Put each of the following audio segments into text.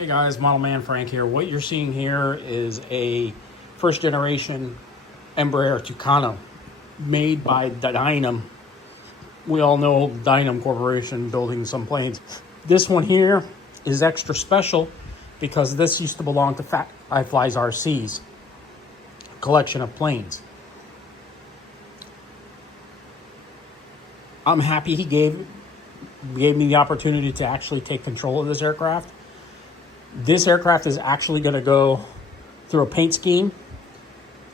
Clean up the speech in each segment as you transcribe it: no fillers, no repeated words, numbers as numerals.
Hey guys, Model Man Frank here. What you're seeing here is a first generation Embraer Tucano made by Dynam. We all know Dynam Corporation building some planes. This one here is extra special because this used to belong to Fat Flies RC's collection of planes. I'm happy he gave me the opportunity to actually take control of this aircraft. This aircraft is actually going to go through a paint scheme.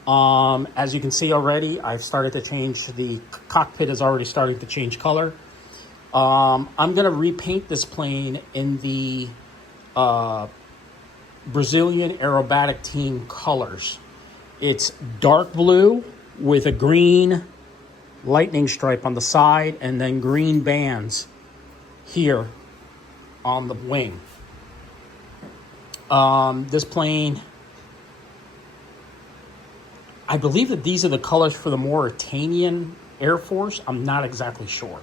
As you can see already, I've started to change, the cockpit is already starting to change color. I'm going to repaint this plane in the Brazilian Acrobatic team colors. It's dark blue with a green lightning stripe on the side and then green bands here on the wing. This plane, I believe that these are the colors for the Mauritanian Air Force. I'm not exactly sure.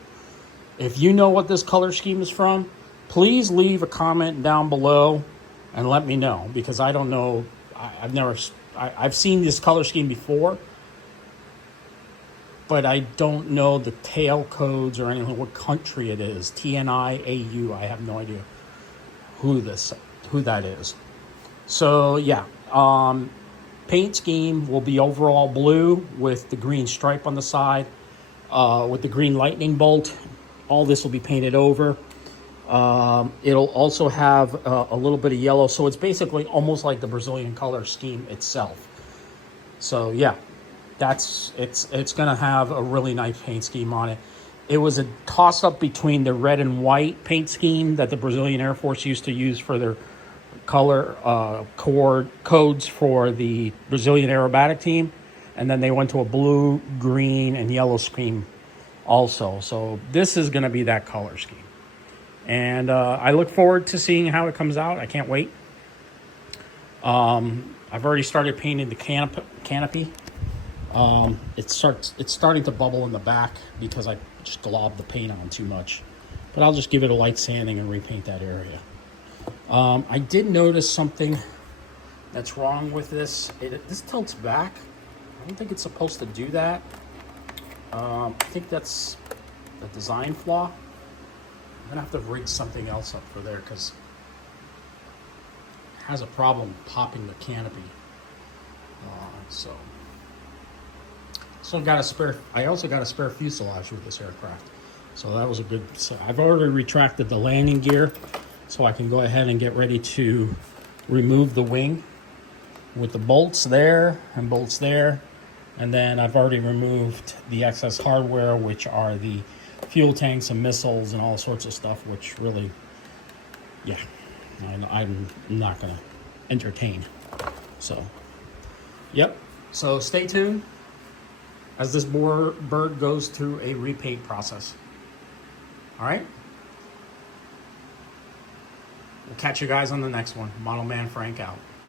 If you know what this color scheme is from, please leave a comment down below and let me know, because I don't know. I've seen this color scheme before, but I don't know the tail codes or anything, what country it is. TNI, AU, I have no idea who that is. So yeah, paint scheme will be overall blue with the green stripe on the side, with the green lightning bolt. All this will be painted over. It'll also have a little bit of yellow, so it's basically almost like the Brazilian color scheme itself. So yeah, it's gonna have a really nice paint scheme on it. It was a toss-up between the red and white paint scheme that the Brazilian Air Force used to use for their color codes for the Brazilian Acrobatic team, and then they went to a blue, green, and yellow scheme also. So this is going to be that color scheme, and I look forward to seeing how it comes out. I can't wait. I've already started painting the canopy. It's starting to bubble in the back because I just globbed the paint on too much, but I'll just give it a light sanding and repaint that area. I did notice something that's wrong with this. This tilts back. I don't think it's supposed to do that. I think that's the design flaw. I'm gonna have to rig something else up for there because it has a problem popping the canopy. I also got a spare fuselage with this aircraft, so that was a good. So I've already retracted the landing gear, so I can go ahead and get ready to remove the wing with the bolts there and bolts there. And then I've already removed the excess hardware, which are the fuel tanks and missiles and all sorts of stuff, which really, yeah, I'm not gonna entertain. So, yep, so stay tuned as this bird goes through a repaint process. All right? We'll catch you guys on the next one. Model Man Frank out.